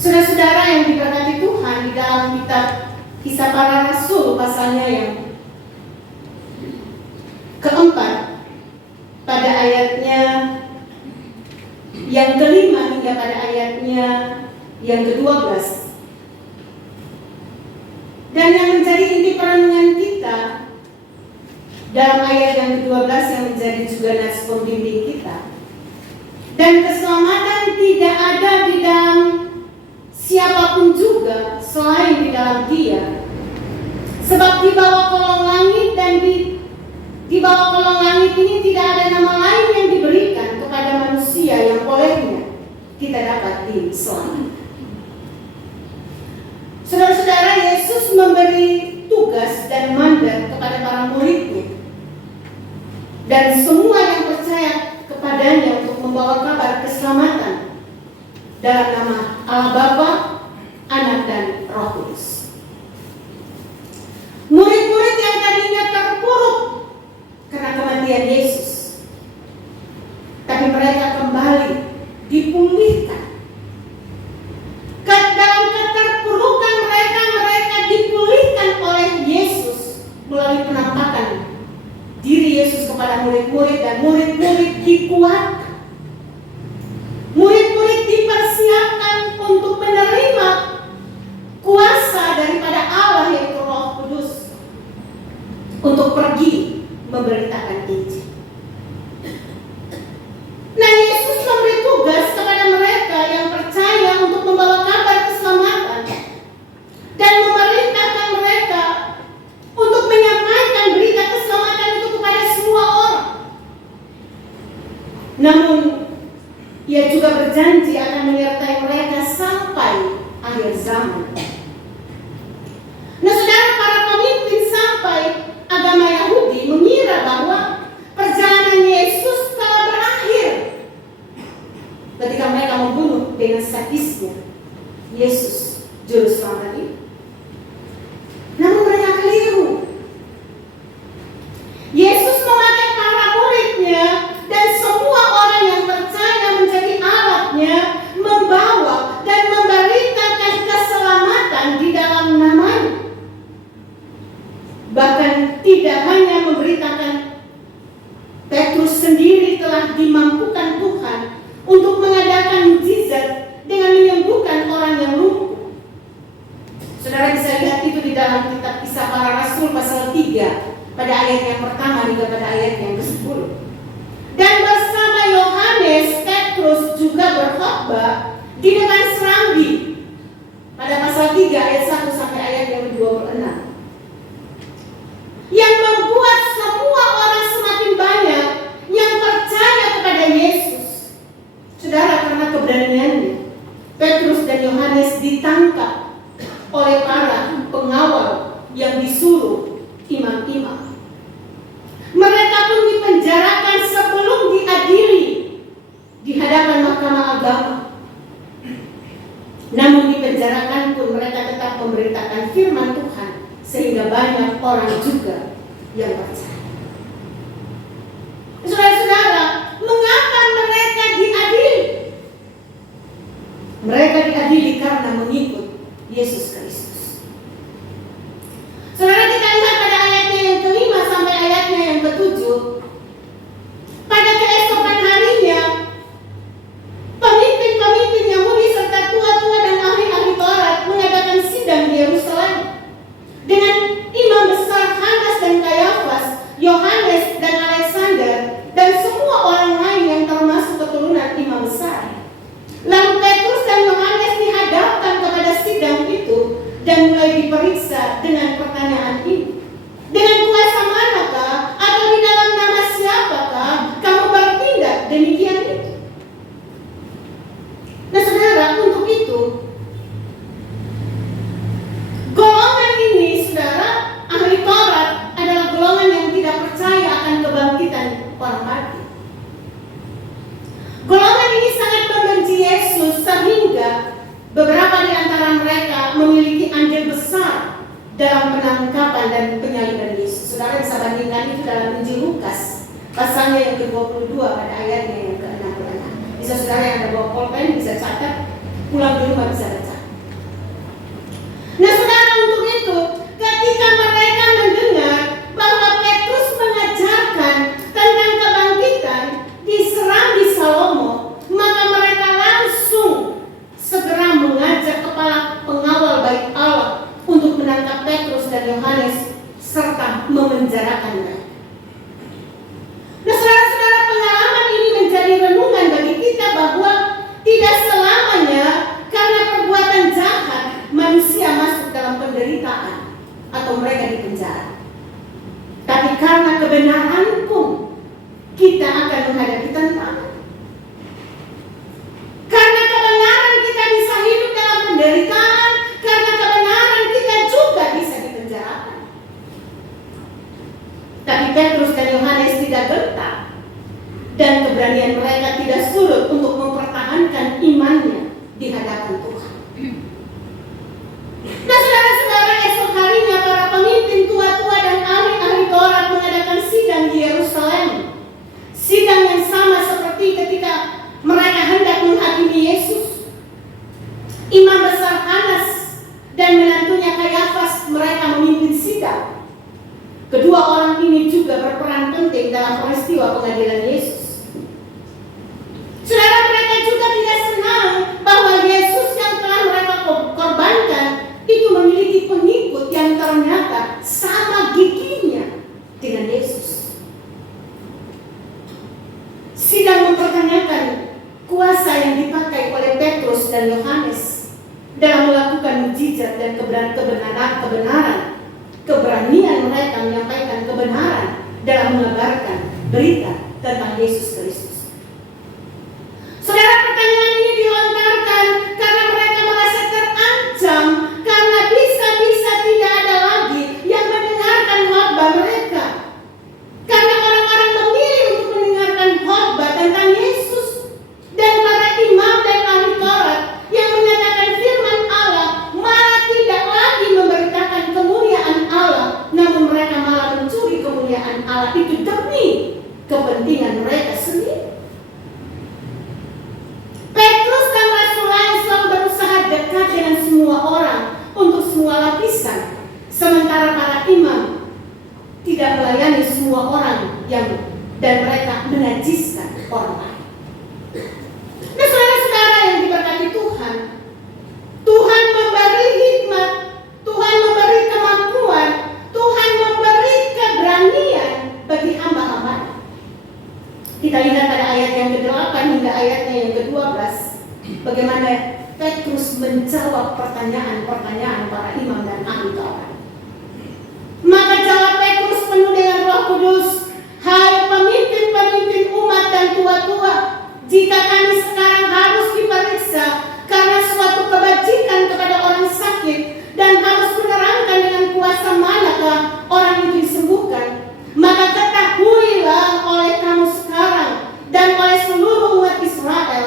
Saudara-saudara yang diberkati Tuhan, di dalam kitab Kisah Para Rasul pasalnya yang keempat, pada ayatnya yang kelima hingga pada ayatnya yang ke-12. Dan yang menjadi inti perenungan kita dalam ayat yang ke-12 yang menjadi juga nats pembimbing kita. Dan keselamatan tidak ada di dalam siapapun juga selain di dalam Dia. Sebab di bawah kolong langit dan di bawah kolong langit ini tidak ada nama lain yang diberikan kepada manusia yang olehnya kita dapat diselamatkan. Saudara-saudara, Yesus memberi tugas dan mandat kepada para muridnya dan semua yang percaya kepadanya untuk membawa kabar keselamatan dalam nama Allah Bapa, Anak dan Roh Kudus. Murid-murid yang tadinya terpuruk karena kematian Yesus, tapi mereka kembali dipulihkan. Dalam keterpurukan mereka dipulihkan oleh Yesus melalui penampakan diri Yesus kepada murid-murid, dan murid-murid dikuatkan. Murid-murid dipersiapkan untuk menerima kuasa daripada Allah yaitu Roh Kudus untuk pergi memberitakan Injil. Nah, Yesus memberi tugas kepada mereka yang percaya untuk membawa kabar keselamatan dan memerintahkan mereka untuk menyampaikan berita keselamatan itu kepada semua orang. Namun Ia juga berjanji akan menyertai mereka sampai akhir zaman. Nah, saudara, para pemimpin sampai agama Yahudi mengira bahwa perjalanan Yesus telah berakhir ketika mereka membunuh dengan sadisnya Yesus juru selamat ini. Namun mereka keliru. Yesus memakai para muridnya dan semua orang yang percaya menjadi alatnya, membawa dan memberitakan keselamatan di dalam namanya. Bahkan tidak hanya memberitakan, Petrus sendiri telah dimampukan Tuhan untuk mengadakan mukjizat dengan menyembuhkan orang yang lumpuh. Saudara bisa lihat itu di dalam kitab Kisah Para Rasul pasal 3 pada ayat yang pertama hingga pada ayat yang ke-10. Dan bersama Yohanes, Petrus juga berkhotbah di depan serambi pada pasal 3 ayat 1 sampai ayat yang ke-26. Yang membuat semua orang semakin banyak yang percaya kepada Yesus. Saudara, karena keberaniannya, Petrus dan Yohanes ditangkap oleh para pengawal yang disuruh imam-imam. Mereka pun dipenjarakan sebelum diadili di hadapan mahkamah agama. Namun dipenjarakan pun mereka tetap memberitakan firman Tuhan, sehingga banyak orang juga yang percaya. Saudara-saudara, mengapa mereka diadili? Mereka diadili karena mengikut Yesus Kristus. Saudara, kita lihat pada ayatnya yang ke-5 sampai ayatnya yang ke-7. Pada keesokan harinya, pemimpin-pemimpin Yahudi serta tua-tua dan ahli-ahli Taurat mengadakan sidang di Yerusalem dengan imam besar Hanas dan Kayafas, Yohanes dan Alexander, dan semua orang lain yang termasuk keturunan imam besar. Lalu Petrus dan Yohanes dihadapkan kepada sidang itu dan mulai diperiksa dengan pertanyaan ini. Dengan kuasa manakah atau di dalam nama siapakah kamu bertindak demikian itu? Nah, saudara, untuk itu golongan ini, saudara, ahli Taurat adalah golongan yang tidak percaya akan kebangkitan orang mati. Golongan ini sangat membenci Yesus sehingga beberapa di antara mereka memiliki andil besar dalam penangkapan dan penyaliban Yesus. Saudara bisa bandingkan itu dalam Injil Lukas pasalnya yang ke-22 pada ayatnya yang ke-66. Bisa saudara yang ada bawa pulpen bisa catat, pulang dulu nggak bisa baca. Tetapi Petrus dan Yohanes tidak gentar, dan keberanian mereka tidak surut untuk mempertahankan imannya di hadapan Tuhan. Nah, saudara-saudara, esok harinya para pemimpin tua-tua dan ahli-ahli Taurat mengadakan sidang di Yerusalem. Sidang yang sama seperti ketika mereka hendak menghakimi Yesus. Imam besar Hanas dan menantunya Kayafas mereka memimpin sidang. Kedua orang ini juga berperan penting dalam peristiwa pengadilan Yesus. Saudara, mereka juga tidak senang bahwa Yesus yang telah mereka korbankan itu memiliki pengikut yang ternyata sama giginya dengan Yesus. Sidang mempertanyakan kuasa yang dipakai oleh Petrus dan Yohanes dalam melakukan mujizat dan kebenaran, keberanian mereka menyampaikan kebenaran dalam mengabarkan berita tentang Yesus Kristus. Saudara, pertanyaan ini dilontarkan karena mereka merasa terancam karena bisa-bisa tidak ada lagi yang mendengarkan khotbah mereka. Karena orang-orang memilih untuk mendengarkan khotbah tentang Yesus, dan para imam dan ahli Taurat yang menyatakan firman Allah malah tidak lagi memberitakan kemuliaan Allah, namun mereka malah mencuri kemuliaan Allah itu demi kepentingan mereka sendiri. Petrus dan rasul lain selalu berusaha dekat dengan semua orang untuk semua lapisan, sementara para imam tidak melayani semua orang dan mereka menajiskan orang lain. Nah, saudara-saudara yang diberkati Tuhan, Tuhan memberi hikmat, Tuhan memberi kemampuan, Tuhan memberi keberanian bagi hamba-hamba. Kita lihat pada ayat yang ke-8 hingga ayatnya yang ke-12, bagaimana Petrus menjawab pertanyaan-pertanyaan para imam dan ahli Taurat. Maka jawab Petrus penuh dengan Roh Kudus, "Hai pemimpin-pemimpin umat dan tua-tua, jika kami sekarang harus diperiksa karena suatu kebajikan kepada orang sakit dan harus menerangkan dengan kuasa manakah orang itu disembuhkan, maka ketahuilah oleh kamu sekarang dan oleh seluruh umat Israel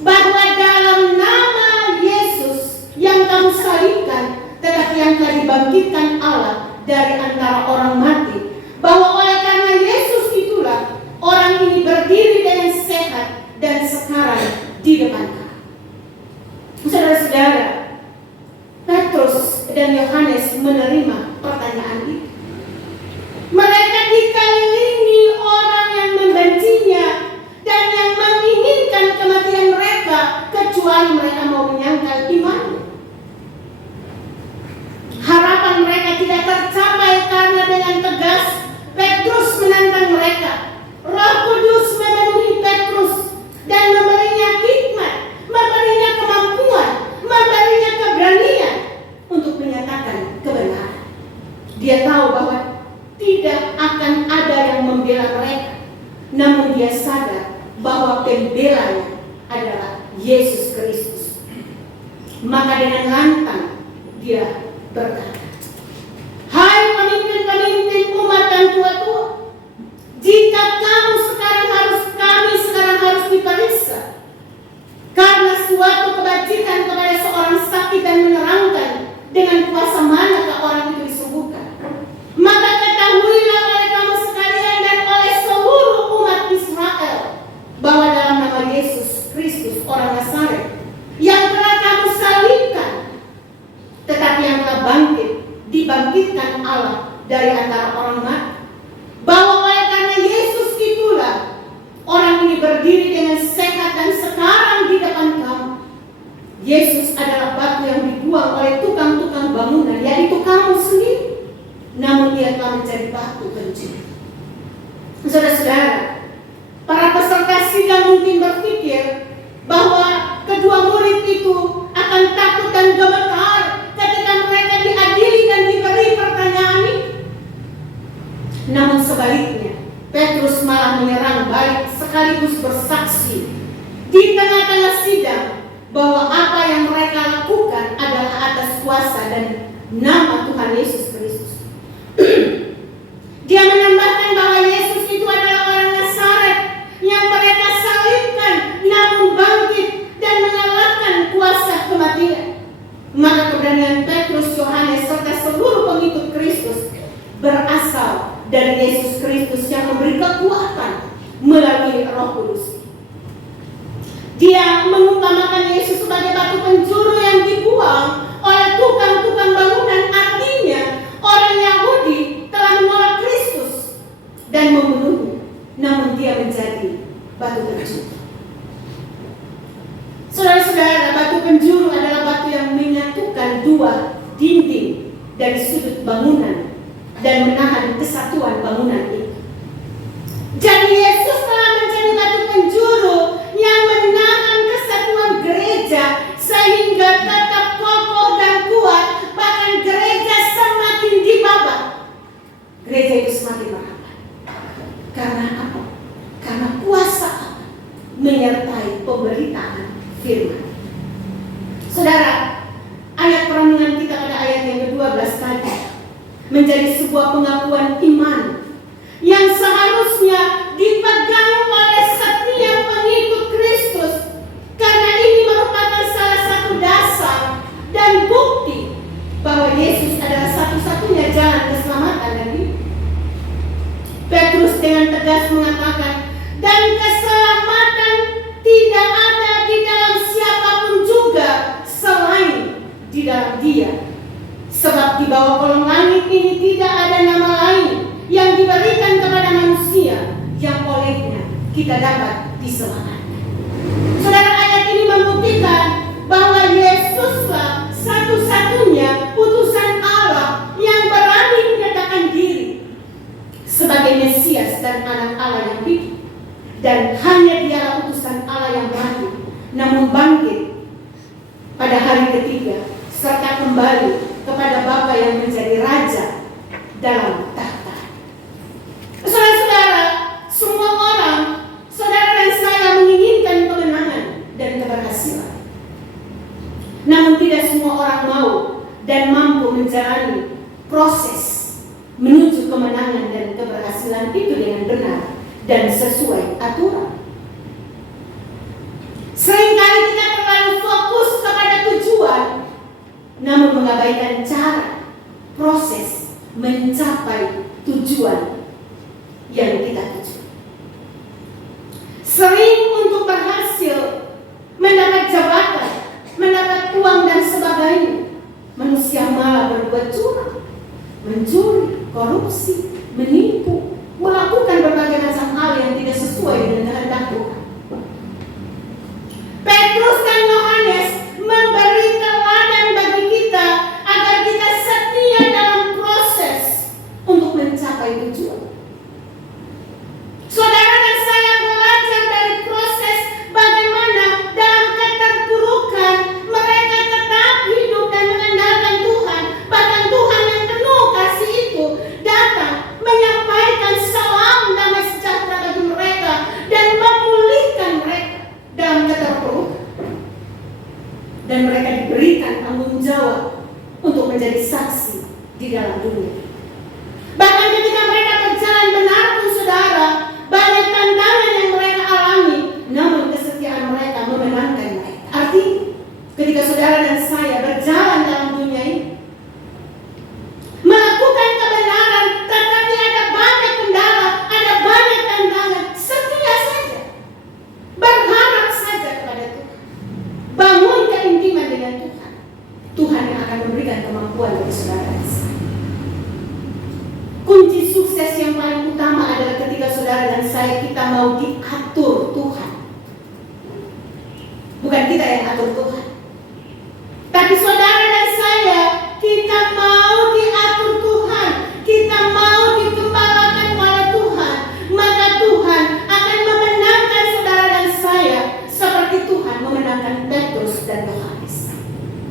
bahwa dalam nama Yesus yang kamu salibkan tetapi yang telah dibangkitkan Allah dari antara orang mati, bahwa oleh karena Yesus itulah orang ini berdiri dengan sehat dan sekarang di depan kamu." Saudara-saudara, Petrus dan Yohanes menerima pertanyaan itu. Mereka dikelilingi orang yang membencinya dan yang menginginkan kematian mereka, kecuali mereka mau menyangkal imannya. Harapan mereka tidak tercapai karena dengan tegas Petrus menantang mereka. Roh Kudus memenuhi Petrus dan memberinya hikmat, memberinya kemampuan, memberinya keberanian untuk menyatakan kebenaran. Dia tahu bahwa tidak akan ada yang membela mereka, namun dia sadar bahwa pembelanya adalah Yesus Kristus. Maka dengan lantang dia berkata, "Hai pemimpin-pemimpin umat dan tua-tua, jika kami sekarang harus diperiksa karena suatu kebajikan kepada seorang sakit dan menerangkan dengan kuasa manakah orang itu disembuhkan, maka ketahuilah oleh kamu sekalian dan oleh seluruh umat Israel bahwa dalam nama Yesus Kristus orang Nazaret yang telah kamu salibkan tetapi yang telah dibangkitkan Allah dari antara orang mati, bahwa oleh karena Yesus itulah orang ini berdiri dengan sehat dan sekarang di depan kamu. Yesus adalah batu yang dibuang oleh tukang-tukang bangunan, yaitu kamu sendiri, namun dia telah menjadi batu penjuru." Saudara-saudara, para peserta sidang mungkin berpikir bahwa kedua murid itu akan takut dan gemetar ketika mereka diadili dan diberi pertanyaan ini. Namun sebaliknya, Petrus malah menyerang balik sekaligus bersaksi di tengah-tengah sidang bahwa apa yang mereka lakukan adalah atas kuasa dan nama Tuhan Yesus Kristus. Dia berasal dari Yesus Kristus yang memberi kekuatan melalui Roh Kudus. Dia mengumpamakan Yesus sebagai batu penjuru yang dibuang oleh tukang-tukang bangunan. Artinya orang Yahudi telah menolak Kristus dan membunuhnya, namun dia menjadi batu penjuru. Saudara-saudara, batu penjuru adalah batu yang menyatukan dua dinding dari sudut bangunan dan menahan kesatuan bangunan itu. Jadi Yesus telah menjadi batu penjuru yang menahan kesatuan gereja sehingga tetap kokoh dan kuat, bahkan gereja semakin dibabat. Gereja itu semakin merapat. Karena apa? Karena kuasa Allah menyertai pemberitaan firman. Saudara, ayat perenungan kita pada ayat yang ke-12 tadi menjadi sebuah pengakuan iman yang seharusnya dipegang oleh setiap pengikut Kristus, karena ini merupakan salah satu dasar dan bukti bahwa Yesus adalah satu-satunya jalan keselamatan dan hidup. Petrus dengan tegas mengatakan, dan keselamatan tidak ada di dalam siapapun juga selain di dalam Dia. Sebab di bawah kolong langit ini tidak ada nama lain yang diberikan kepada manusia yang olehnya kita dapat diselamatkan. Saudara, ayat ini membuktikan bahwa Yesuslah satu-satunya utusan Allah yang berani menyatakan diri sebagai Mesias dan anak Allah yang hidup. Dan hanya Dialah utusan Allah yang mati, namun bangkit pada hari ketiga, serta kembali kepada Bapa yang menjadi Raja dalam tahta. Saudara-saudara, semua orang, saudara dan saya menginginkan kemenangan dan keberhasilan. Namun tidak semua orang mau dan mampu menjalani proses menuju kemenangan dan keberhasilan itu dengan benar dan sesuai aturan. Seringkali kita terlalu fokus kepada tujuan, namun mengabaikan cara, proses mencapai tujuan yang kita tuju. Sering untuk berhasil, mendapat jabatan, mendapat uang dan sebagainya, manusia malah berbuat curang, mencuri, korupsi, menipu, melakukan berbagai macam hal yang tidak sesuai dengan kehendak Tuhan. Petrus dan Yohanes memberi teladan bagi kita agar kita setia dalam proses untuk mencapai tujuan. Saudara dan saya belajar dari proses bagaimana dalam keterpurukan mereka tetap hidup dan mengandalkan Tuhan. Bahkan Tuhan yang penuh kasih itu datang menyampaikan salam damai sejahtera bagi mereka dan memulihkan mereka dalam keterpurukan. Dan mereka diberikan tanggung jawab untuk menjadi saksi di dalam dunia. Bahkan ketika mereka berjalan benar pun saudara, banyak tantangan yang mereka alami, namun kesetiaan mereka memenangkan mereka. Artinya, ketika saudara dan saya berjalan dalam dunia ini, melakukan kebenaran, tetapi ada banyak kendala, ada banyak tantangan, setia saja, berharap saja kepada Tuhan, bangun keintiman dengan Tuhan. Tuhan yang akan memberikan kemampuan bagi saudara dan saya. Kunci sukses yang paling utama adalah ketika saudara dan saya kita mau diatur Tuhan. Bukan kita yang atur Tuhan, tapi saudara dan saya, kita mau diatur Tuhan, kita mau dikembangkan oleh Tuhan, maka Tuhan akan memenangkan saudara dan saya seperti Tuhan memenangkan Petrus dan Yohanes.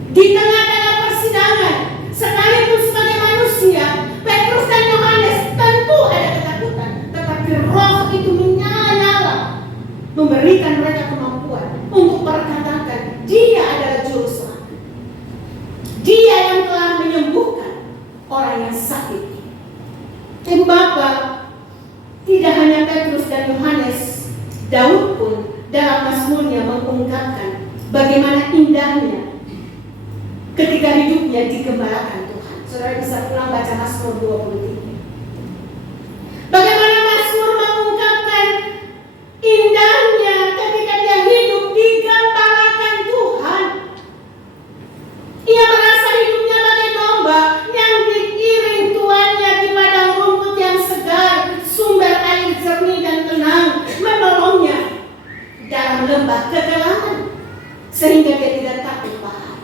Di tengah-tengah persidangan, sekalipun sebagai manusia, Petrus dan Yohanes tentu ada ketakutan, tetapi Roh itu menyala-nyala memberikan mereka kemampuan untuk berkatakan, Dia adalah Juru Selamat. Dia yang telah menyembuhkan orang yang sakit. Ibu Bapak, tidak hanya Petrus dan Yohanes, Daud pun dalam Mazmurnya mengungkapkan bagaimana indahnya ketika hidupnya digembalakan Tuhan. Saudara bisa pulang baca Mazmur 23. sehingga dia tidak takut bahaya.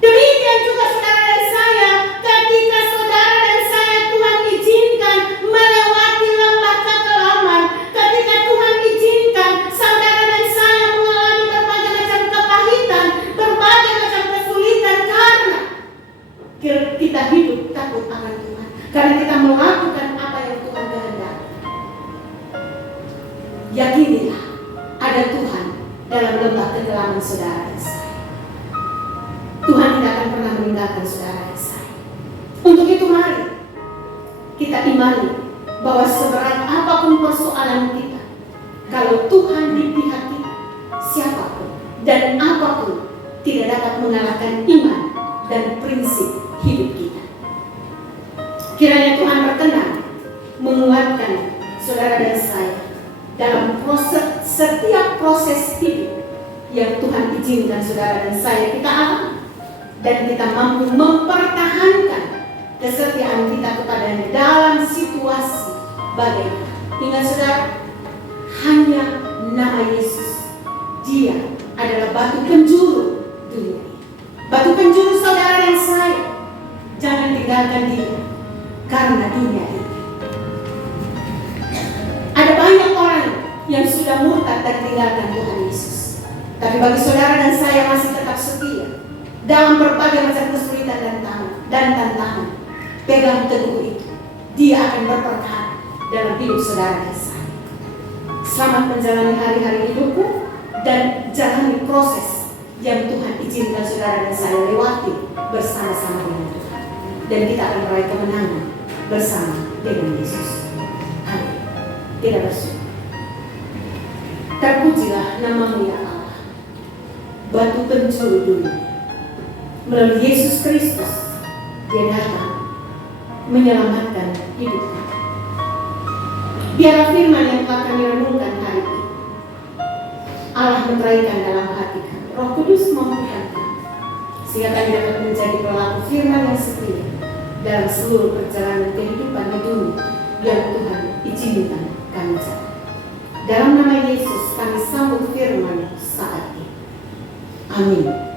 Demikian juga saudara dan saya, ketika saudara dan saya Tuhan izinkan melewati lembah kekelaman, ketika Tuhan izinkan saudara dan saya mengalami berbagai macam kepahitan, berbagai macam kesulitan, karena kita hidup takut akan Tuhan, karena kita melakukan apa yang Tuhan kehendaki. Yakinilah ada Tuhan dalam lembah kekelaman saudara dan saya. Tuhan tidak akan pernah meninggalkan saudara dan saya. Untuk itu mari kita imani bahwa seberat apapun persoalan kita, kalau Tuhan di pihak kita, siapapun dan apapun tidak dapat mengalahkan iman dan prinsip hidup kita. Kiranya Tuhan berkenan menguatkan saudara dan saya dalam setiap proses hidup yang Tuhan izinkan saudara dan saya kita alami, dan kita mampu mempertahankan kesetiaan kita kepadanya dalam situasi bagaimana. Ingat saudara, hanya nama Yesus, Dia adalah batu penjuru dunia. Batu penjuru saudara dan saya. Jangan tinggalkan Dia karena dunia ini. Ada banyak orang yang sudah murtad dan tinggalkan Tuhan Yesus, tapi bagi saudara dan saya masih tetap setia dalam berbagai macam kesulitan dan tantangan. Pegang teguh itu, Dia akan berperkara dalam hidup saudara dan saya. Selamat menjalani hari-hari hidupku dan jalani proses yang Tuhan izinkan saudara dan saya lewati bersama-sama dengan Tuhan, dan kita akan meraih kemenangan bersama dengan Yesus. Amin. Tidak bersyukur. Terpujilah nama-Mu ya Allah, batu penjuru dunia. Melalui Yesus Kristus, Dia datang menyelamatkan hidup kami. Biarlah firman yang telah kami renungkan hari ini, Allah meneraikan dalam hati kami. Roh Kudus mampukan kami, sehingga kami dapat menjadi pelaku firman yang setia dalam seluruh perjalanan kehidupan di dunia yang Tuhan izinkan kami jalani. Dalam nama Yesus kami sambut firman saat ini. Amin.